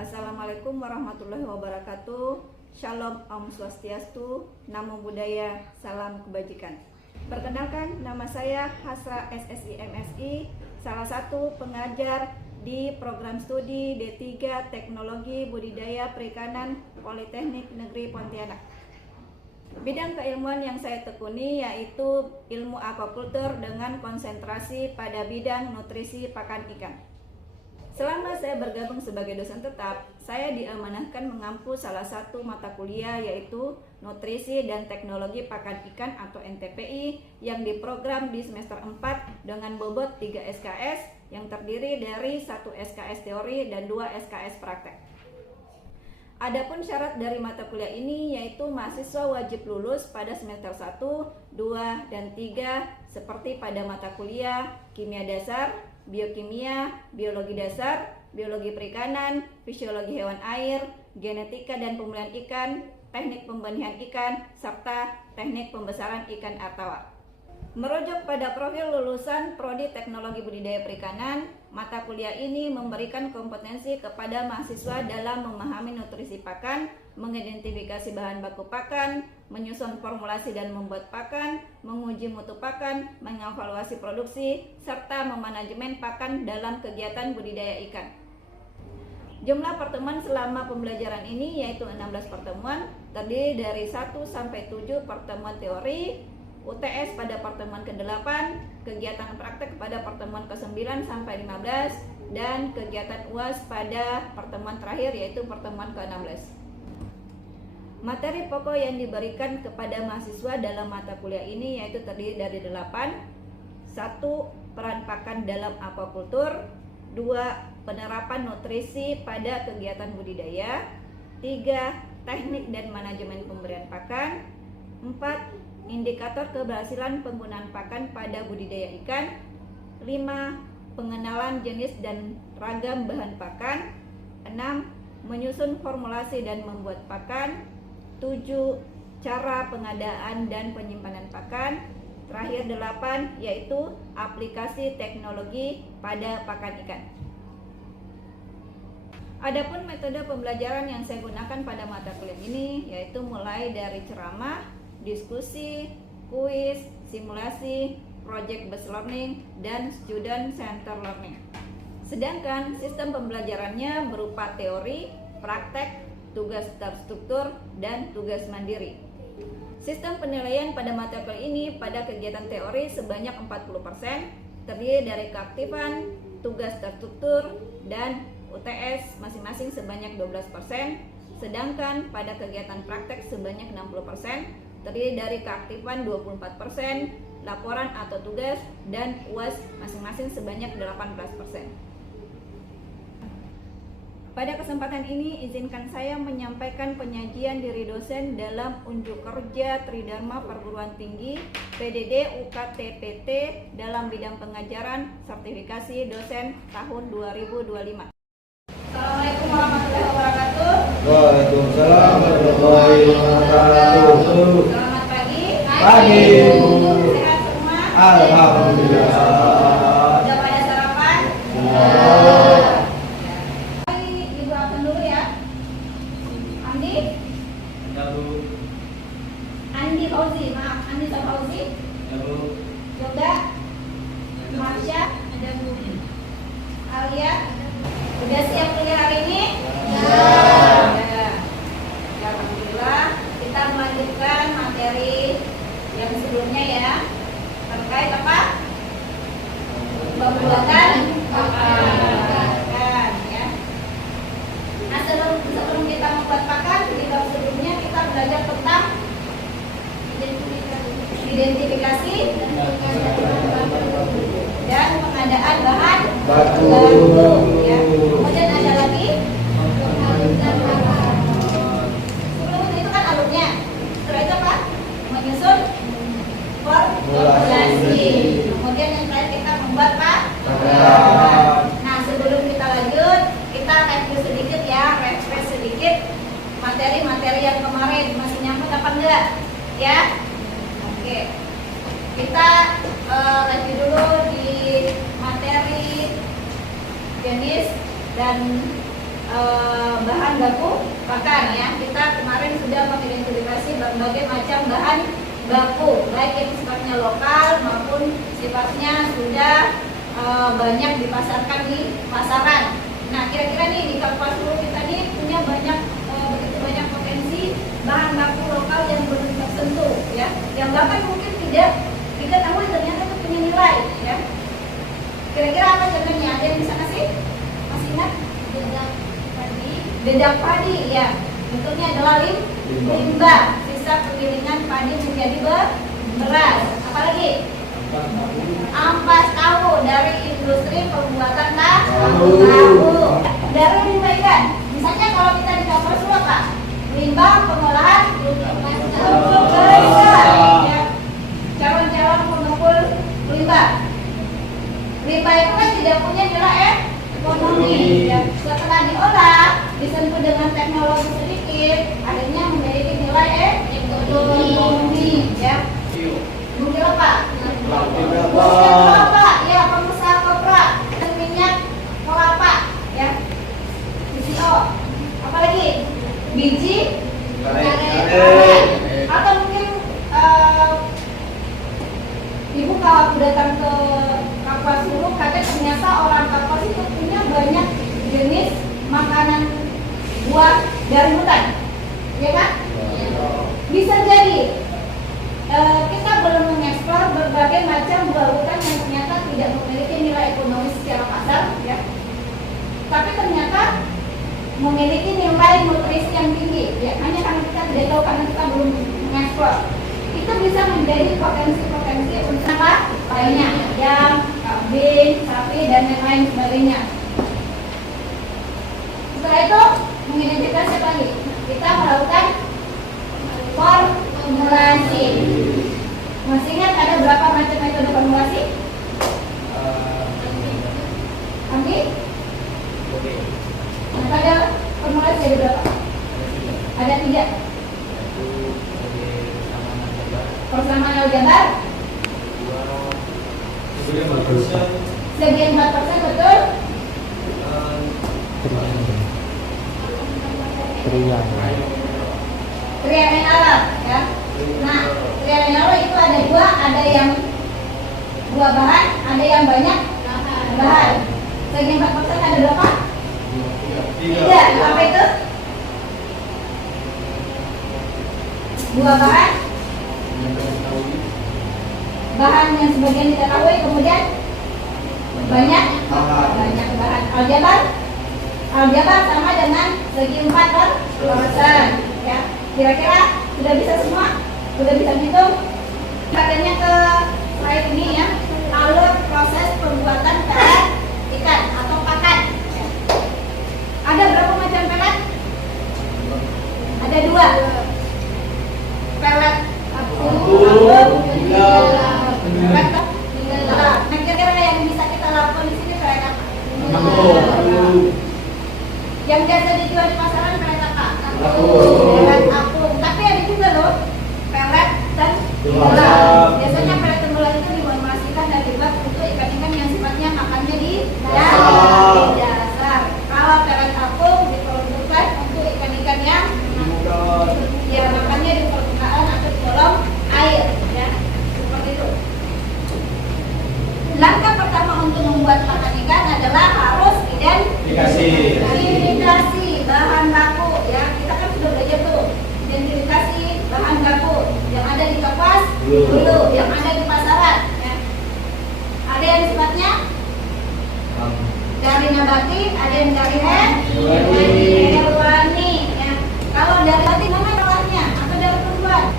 Assalamualaikum warahmatullahi wabarakatuh. Shalom, Om Swastiastu, Namo Buddhaya, salam kebajikan. Perkenalkan, nama saya Hasra SSI MSI, salah satu pengajar di program studi D3 Teknologi Budidaya Perikanan Politeknik Negeri Pontianak. Bidang keilmuan yang saya tekuni yaitu ilmu aquaculture dengan konsentrasi pada bidang nutrisi pakan ikan. Selama saya bergabung sebagai dosen tetap, saya diamanahkan mengampu salah satu mata kuliah yaitu Nutrisi dan Teknologi Pakan Ikan atau NTPI yang diprogram di semester 4 dengan bobot 3 SKS yang terdiri dari 1 SKS teori dan 2 SKS praktek. Adapun syarat dari mata kuliah ini yaitu mahasiswa wajib lulus pada semester 1, 2, dan 3 seperti pada mata kuliah Kimia Dasar, Biokimia, Biologi Dasar, Biologi Perikanan, Fisiologi Hewan Air, Genetika dan Pemulihan Ikan, Teknik Pembenihan Ikan, serta Teknik Pembesaran Ikan Air Tawar. Merujuk pada profil lulusan Prodi Teknologi Budidaya Perikanan, mata kuliah ini memberikan kompetensi kepada mahasiswa dalam memahami nutrisi pakan, mengidentifikasi bahan baku pakan, menyusun formulasi dan membuat pakan, menguji mutu pakan, mengevaluasi produksi, serta memanajemen pakan dalam kegiatan budidaya ikan. Jumlah pertemuan selama pembelajaran ini yaitu 16 pertemuan, terdiri dari 1 sampai 7 pertemuan teori, UTS pada pertemuan ke-8, kegiatan praktek pada pertemuan ke-9 sampai 15, dan kegiatan UAS pada pertemuan terakhir yaitu pertemuan ke-16. Materi pokok yang diberikan kepada mahasiswa dalam mata kuliah ini yaitu terdiri dari 8. 1. Peran pakan dalam aquaculture. 2. Penerapan nutrisi pada kegiatan budidaya. 3. Teknik dan manajemen pemberian pakan. 4. Indikator keberhasilan penggunaan pakan pada budidaya ikan. 5. Pengenalan jenis dan ragam bahan pakan. 6. Menyusun formulasi dan membuat pakan. 7. Cara pengadaan dan penyimpanan pakan. Terakhir 8 yaitu aplikasi teknologi pada pakan ikan. Adapun metode pembelajaran yang saya gunakan pada mata kuliah ini yaitu mulai dari ceramah, diskusi, kuis, simulasi, project based learning, dan student center learning. Sedangkan sistem pembelajarannya berupa teori, praktek, tugas terstruktur, dan tugas mandiri. Sistem penilaian pada mata kuliah ini pada kegiatan teori sebanyak 40%, terdiri dari keaktifan, tugas terstruktur, dan UTS masing-masing sebanyak 12%, sedangkan pada kegiatan praktek sebanyak 60%, terdiri dari keaktifan 24%, laporan atau tugas, dan UAS masing-masing sebanyak 18%. Pada kesempatan ini izinkan saya menyampaikan penyajian diri dosen dalam unjuk kerja Tridharma Perguruan Tinggi PDD UKT-PT dalam bidang pengajaran sertifikasi dosen tahun 2025. Assalamualaikum warahmatullahi wabarakatuh. Waalaikumsalam warahmatullahi wabarakatuh. Selamat pagi. Pagi. Sehat semua? Alhamdulillah. Sudah pada sarapan? Ya. Ibu absen dulu ya. Andi? Ya, Bu. Andi Fauzi, maaf. Andi Fauzi. Ya, Bu. Yoga? Marsha? Ada Bu. Alia? Udah siap kuliah hari ini? Ya. Alhamdulillah. Kita melanjutkan materi yang sebelumnya ya. Terkait apa? Pembuatan pakan ya. Nah, sebelum kita membuat pakan, di bab sebelumnya kita belajar tentang identifikasi dan pengadaan bahan baku ya. Kemudian ada lagi sebelum itu kan alurnya. Setelah itu apa? Menyusun formulasi. Kemudian yang terakhir kita membuat pakan. Nah, sebelum kita lanjut, kita review sedikit ya, refresh sedikit materi-materi yang kemarin. Masih nyambung apa enggak? Ya? Oke. Kita review dulu di materi jenis dan bahan baku pakan ya. Kita kemarin sudah mengidentifikasi berbagai macam bahan baku, baik yang sifatnya lokal maupun sifatnya sudah banyak dipasarkan di pasaran. Nah, kira-kira nih di Kabupaten Hulu kita nih punya begitu banyak potensi bahan baku lokal yang belum tersentuh ya, yang bahkan mungkin tidak tahu ternyata itu punya nilai ya. Kira-kira apa contohnya? Ada yang bisa kasih? Masih ingat? Dedak padi ya. Bentuknya adalah limbah sisa penggilingan padi menjadi beras. Apalagi? Ampas tahu dari industri pembuatan tahu. Dari limbah ikan. Misalnya kalau kita di Kabupaten Hulu apa? Limbah pengolahan ya. Calon-calon pengumpul limbah. Limbah itu kan tidak punya nilai ekonomi ya. Setelah diolah, disentuh dengan teknologi sedikit, akhirnya memiliki nilai ekonomi ya. Mungkin apa? Kelapa ya, pengusaha kopra dan minyak kelapa ya. BCO. Apalagi? Biji karet. Atau mungkin ibu kalau datang ke Kapuas Hulu, katanya ternyata orang Kapuas itu punya banyak jenis makanan buah dari hutan, ya kan? Bisa jadi kita belum mengeksplor berbagai macam buah hutan yang ternyata tidak memiliki nilai ekonomi secara pasar, ya. Tapi ternyata memiliki nilai nutrisi yang tinggi, ya. Hanya karena kita tidak tahu, karena kita belum mengeksplor. Itu bisa menjadi potensi-potensi untuk apa? Lainnya, ayam, kambing, sapi, dan lain sebagainya. Setelah itu mengidentifikasi apa lagi? Kita melakukan formulasi. Masih ingat ada berapa macam metode formulasi? Kambing? Nah, ada formulasi ada berapa? Ada 3. Persamaan aljabar segi 4% betul? Triaminala ya. Nah, triaminala itu ada 2, ada yang 2 bahan, ada yang banyak bahan. Segi 4% ada berapa? 3. Apa itu? 2 bahan, bahan yang sebagian diketahui, kemudian banyak bahan. Aljabar sama dengan segi 4% ya. Kira-kira sudah bisa semua? Sudah bisa hitung? Katanya ke slide ini ya, alur proses pembuatan pelet ikan atau pakan ya. Ada berapa macam pelet? Ada 2. Pelet Nah, kira-kira yang bisa kita lakukan di sini pelet apa? Yang biasa dijual di pasaran pelet apa? Pelet apung. Tapi ada juga loh pelet dan tenggelam. Biasanya pelet tenggelam itu diformulasikan dan dibuat untuk ikan-ikan yang sifatnya makannya di dasar. Kalau pelet apung diperuntukkan untuk ikan-ikan yang makannya di permukaan atau di kolom air ya. Seperti itu. Langkah pertama untuk membuat pakan ikan adalah harus identifikasi bahan baku ya. Kita kan sudah belajar tuh identifikasi bahan baku yang ada di Kapuas Hulu, yang ada di pasaran ya. Ada yang sifatnya dari nabati, ada yang dari hewani ya. Kalau dari nabati mana olahnya atau dari tumbuhan?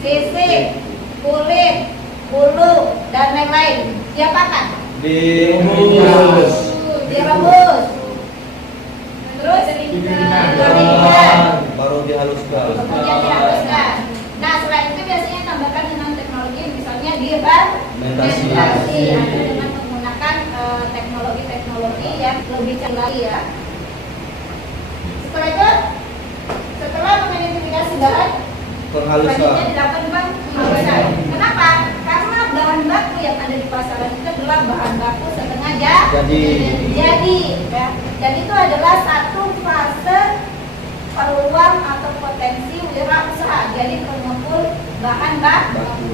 Sisik, kulit, bulu, dan lain-lain. Diapakan? Direbus. Terus baru dihaluskan. kemudian dihaluskan. Nah, selain itu biasanya tambahkan dengan teknologi, misalnya fermentasi atau dengan menggunakan teknologi yang lebih canggih ya. Setelah itu, setelah mengidentifikasi bahan, selanjutnya dilakukan penghalusan. Kenapa? Karena bahan baku yang ada di pasaran itu adalah bahan baku setengah jadi ya. Dan itu adalah satu peluang atau potensi wirausaha, jadi pengumpul bahan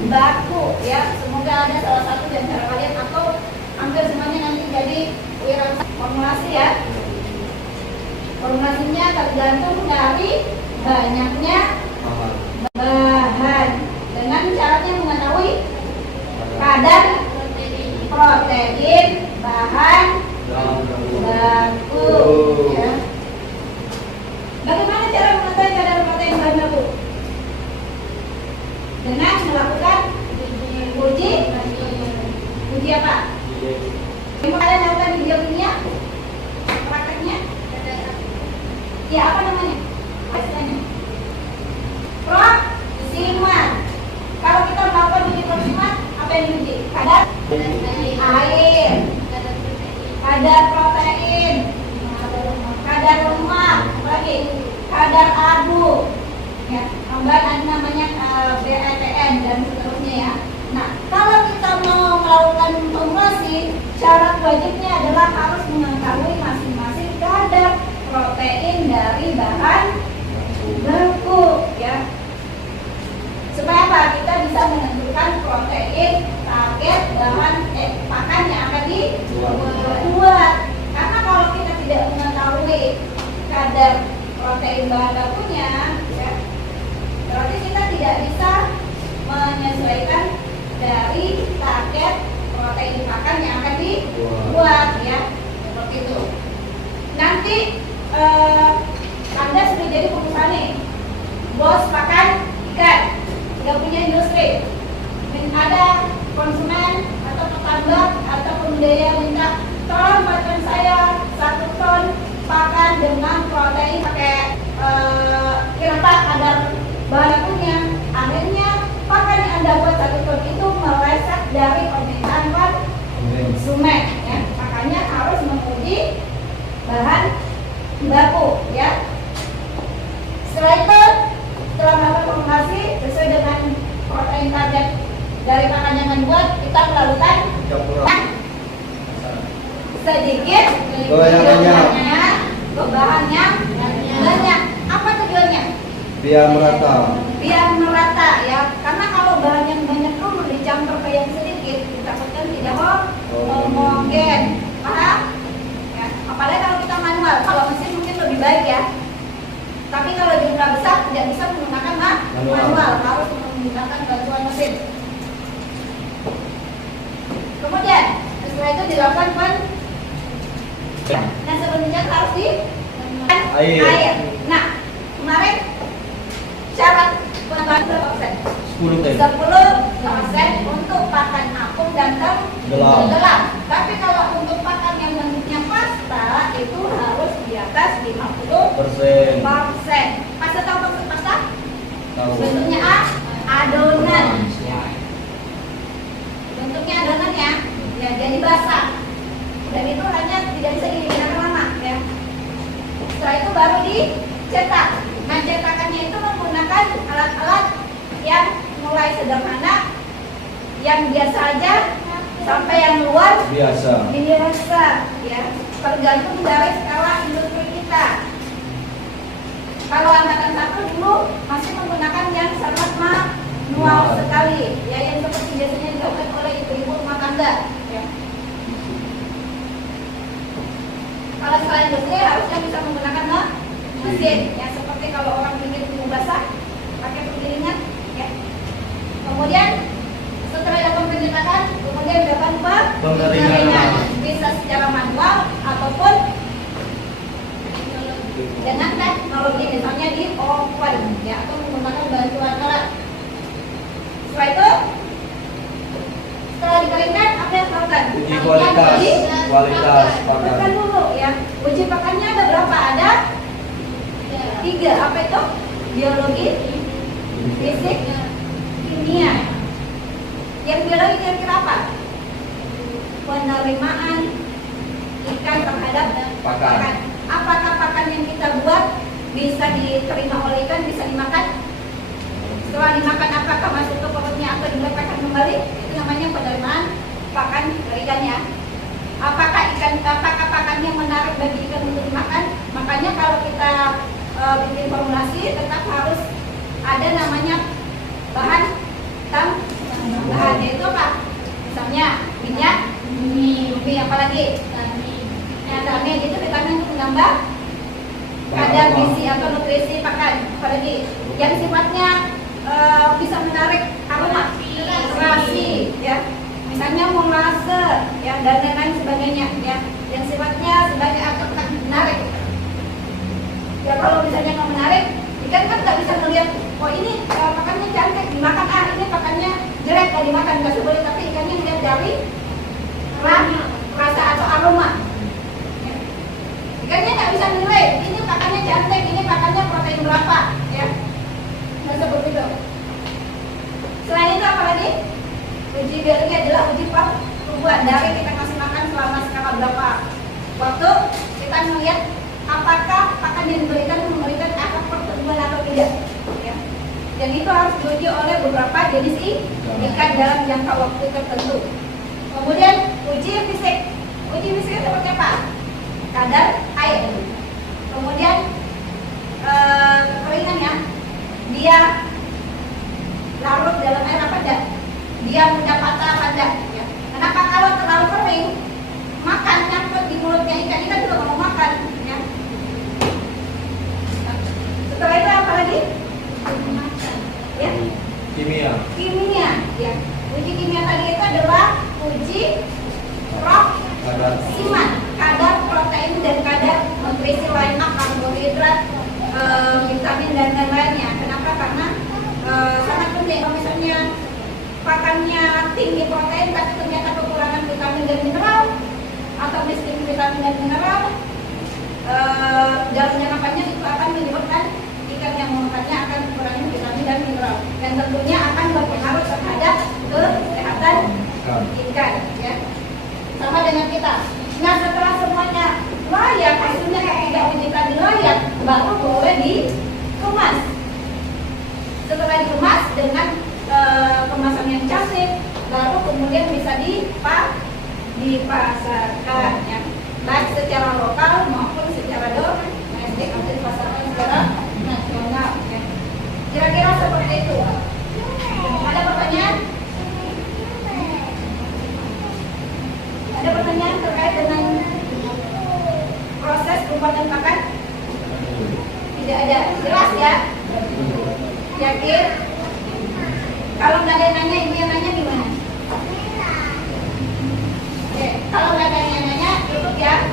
baku ya. Semoga ada salah satu di antara kalian atau hampir semuanya nanti jadi wirausaha. Formulasi ya, formulasinya tergantung dari banyaknya bahan dengan caranya mengetahui kadar protein bahan baku ya. Bagaimana cara mengetahui kadar protein bahan baku? Dengan melakukan uji apa? Memang kalian lakukan di kimia prakteknya? Ya, apa namanya? Istilahnya proximat. Kalau kita melakukan uji proximat, apa yang diuji? Kadar air, kadar protein, kadar lemak, lagi kadar abu, ya, tambahan namanya BETN dan seterusnya ya. Nah, kalau kita mau melakukan formulasi, syarat wajibnya adalah harus mengetahui masing-masing kadar protein dari bahan baku ya. Supaya apa? Kita bisa menentukan protein target bahan pakan yang akan dibuat. Karena kalau kita tidak mengetahui kadar protein bahan bakunya ya, berarti kita tidak bisa menyesuaikan dari target protein pakan yang akan dibuat ya, seperti itu. Nanti Anda sudah jadi pengusaha nih, bos pakan ikan, tidak punya industri, ada konsumen atau petambak atau pembudidaya minta, tolong buatkan saya 1 ton pakan dengan protein pakai kenapa kadar bahan bakunya. Akhirnya pakan yang Anda buat 1 ton itu meleset dari permintaan konsumen ya. Makanya harus menguji bahan baku ya. Setelah itu, setelah melakukan formulasi sesuai dengan protein target dari pakan yang akan buat, kita melakukan sedikit goyangannya ke bahan yang banyak. Apa tujuannya? Biar merata. Biar merata ya. Karena kalau bahan yang banyak dulu dicampur ke yang sedikit, ditakutkan tidak homogen. Paham? Ya. Apalagi kalau kita manual, kalau mesin mungkin lebih baik ya. Tapi kalau jumlah besar tidak bisa menggunakan manual, harus menggunakan bantuan mesin. Kemudian setelah itu dilakukan nah sebelumnya harus di air. Nah kemarin syarat penambahan berapa persen? 10% untuk pakan apung dan tenggelam. Tapi kalau untuk pakan yang bentuknya pasta itu harus di atas 50%. Pasta tahu maksud pasta? Bentuknya adonan. Bentuknya adonan ya, jadi basah. Dan itu hanya tidak bisa digunakan lama ya. Setelah itu baru dicetak. Nah cetakannya itu menggunakan alat-alat yang mulai sederhana, yang biasa aja, sampai yang luar biasa ya. Tergantung dari skala industri kita. Kalau angkatan 1 dulu masih menggunakan yang sangat manual sekali ya, yang seperti biasanya dilakukan oleh ibu-ibu rumah tangga ya. Kalau skala industri harusnya bisa menggunakan mesin ya, seperti kalau orang bikin bumbu basah pakai penggilingan ya. Kemudian setelah dilakukan pencetakan, kemudian dilakukan pengeringan, bisa secara manual ataupun dengan teknologi, misalnya di oven ya, atau menggunakan bantuan alat. Setelah itu, setelah dikeringkan, apa yang dilakukan? Uji kualitas pakan. Tekan dulu ya. Uji pakannya ada berapa? Ada 3. Apa itu? Biologi, fisik, kimia. Yang biologi kira-kira apa? Penerimaan ikan terhadap pakan. Apakah pakan yang kita buat bisa diterima oleh ikan, bisa dimakan? Setelah dimakan, apakah masuk ke perutnya atau dilepaskan kembali? Itu namanya penerimaan pakan ikannya. Apakah pakannya menarik bagi ikan untuk dimakan? Makanya kalau kita bikin kadar gizi atau nutrisi pakan. Apalagi yang sifatnya bisa menarik aroma, rasi, ya. Misalnya molase, ya, dan lain-lain sebagainya, ya. Yang sifatnya sebagai akar menarik. Ya kalau misalnya nggak menarik, ikan kan nggak bisa melihat, oh ini pakannya cantik, dimakan, ini pakannya jelek, nggak dimakan, nggak boleh. Tapi ikannya melihat dari rasa atau aroma. Ya. Ikannya nggak bisa nilai, ini pakannya cantik, ini pakannya protein berapa, ya. Nggak seperti itu. Selain itu apa lagi? Uji biologi adalah uji pertumbuhan. Dari kita kasih makan selama skala berapa waktu, kita melihat apakah pakan yang diberikan memberikan efek pertumbuhan atau tidak, ya. Dan itu harus diuji oleh beberapa jenis ikan dalam jangka waktu tertentu. Kemudian uji fisik. Uji fisik seperti apa? Kadar air. Kemudian kekeringan, ya. Dia larut dalam air apa enggak? Dia mudah patah apa enggak? Ya. Kenapa kalau terlalu kering, makan nyangkut di mulutnya ikan juga nggak mau makan, ya. Setelah itu apa lagi? Ya. Kimia. Kimia, ya. Uji kimia tadi itu adalah uji siman, kadar protein dan kadar nutrisi lainnya, karbohidrat, vitamin dan lain-lainnya. Kenapa? Karena sangat penting. Kalau misalnya pakannya tinggi protein tapi ternyata kekurangan vitamin dan mineral, atau miskin vitamin dan mineral, dalam jangka panjang itu akan menyebabkan ikan yang memakannya akan kekurangan vitamin dan mineral, dan tentunya akan berpengaruh terhadap kesehatan ikan, ya. Sama dengan kita. Nah, setelah semuanya layak, hasilnya tidak uji tadi layak, baru boleh dikemas. Setelah dikemas dengan kemasan yang cantik, baru kemudian bisa dipasarkan, ya, baik secara lokal maupun secara domestik atau dipasarkan secara nasional, ya. Kira-kira seperti itu. Ada pertanyaan? Ada pertanyaan terkait dengan proses pembuatan pakan? Tidak ada. Jelas, ya? Yakin? Kalau nggak ada yang nanya, ibu yang nanya gimana? Oke, kalau nggak ada yang nanya, cukup, ya.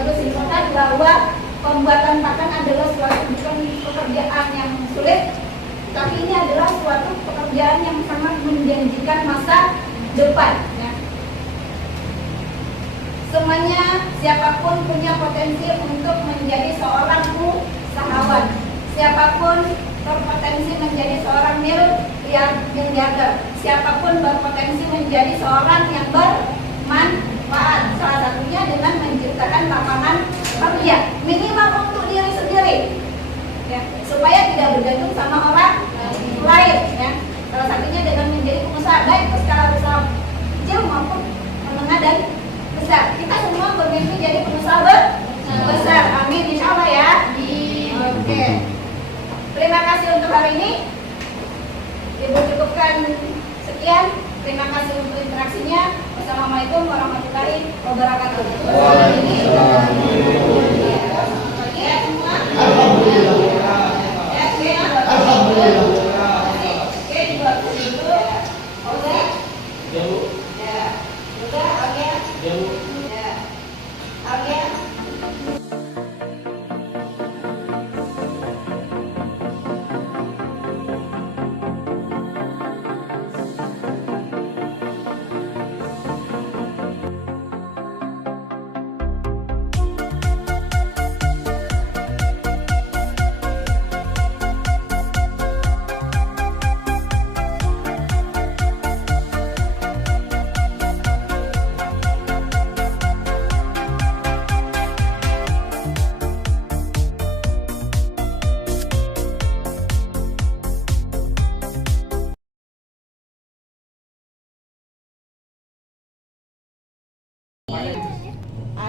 Ibu simpulkan bahwa pembuatan pakan adalah suatu bukan pekerjaan yang sulit, tapi ini adalah suatu pekerjaan yang sangat menjanjikan masa depan, ya. Semuanya, siapapun punya potensi untuk menjadi seorang usahawan. Siapapun berpotensi menjadi seorang miliarder. Siapapun berpotensi menjadi seorang yang bermanfaat. Salah satunya dengan menciptakan lapangan kerja minimal untuk diri sendiri, ya, supaya tidak bergantung sama orang lain, ya. Salah satunya dengan menjadi pengusaha, baik skala usaha kecil maupun menengah dan besar. Kita semua bermimpi jadi pengusaha besar. Amin, insya Allah, ya. Oke. Terima kasih untuk hari ini. Ibu cukupkan sekian. Terima kasih untuk interaksinya. Wassalamualaikum warahmatullahi wabarakatuh. Waalaikumsalam. Ya, semua. Alhamdulillah. Ya, Alhamdulillah. oke, dibagus dulu. Oke. Jauh, Ya. Juga, oke. jauh. Ya. Oke.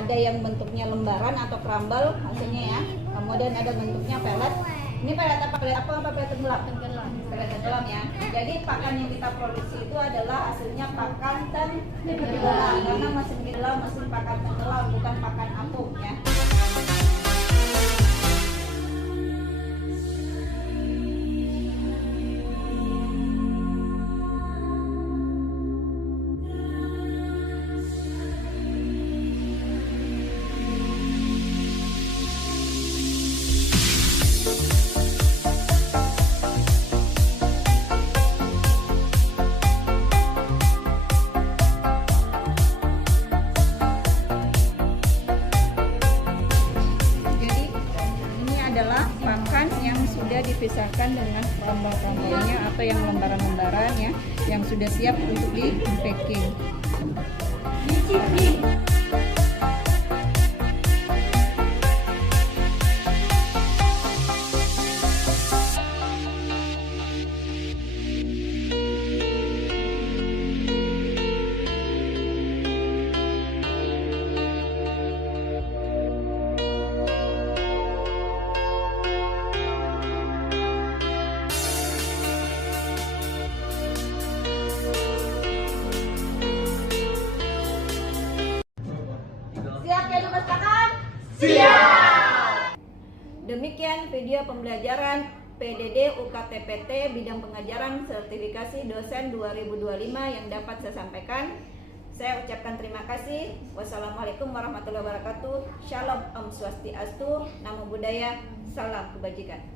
Ada yang bentuknya lembaran atau crumble hasilnya, ya. Kemudian ada bentuknya pelet. Ini pelet apa? Pelet apa? Pelet tenggelam? Pelet tenggelam, ya. Jadi pakan yang kita produksi itu adalah hasilnya pakan tenggelam, karena mesin pakan tenggelam bukan pakan apung, ya. adalah pakan yang sudah dipisahkan dengan perambal-perambalnya atau yang lembaran-lembaran ya, yang sudah siap untuk di packing. Siap ya Mas Kakak? Demikian video pembelajaran PDD UKT-PT bidang pengajaran sertifikasi dosen 2025 yang dapat saya sampaikan. Saya ucapkan terima kasih. Wassalamualaikum warahmatullahi wabarakatuh. Shalom Om Swastiastu, Namo Buddhaya, salam kebajikan.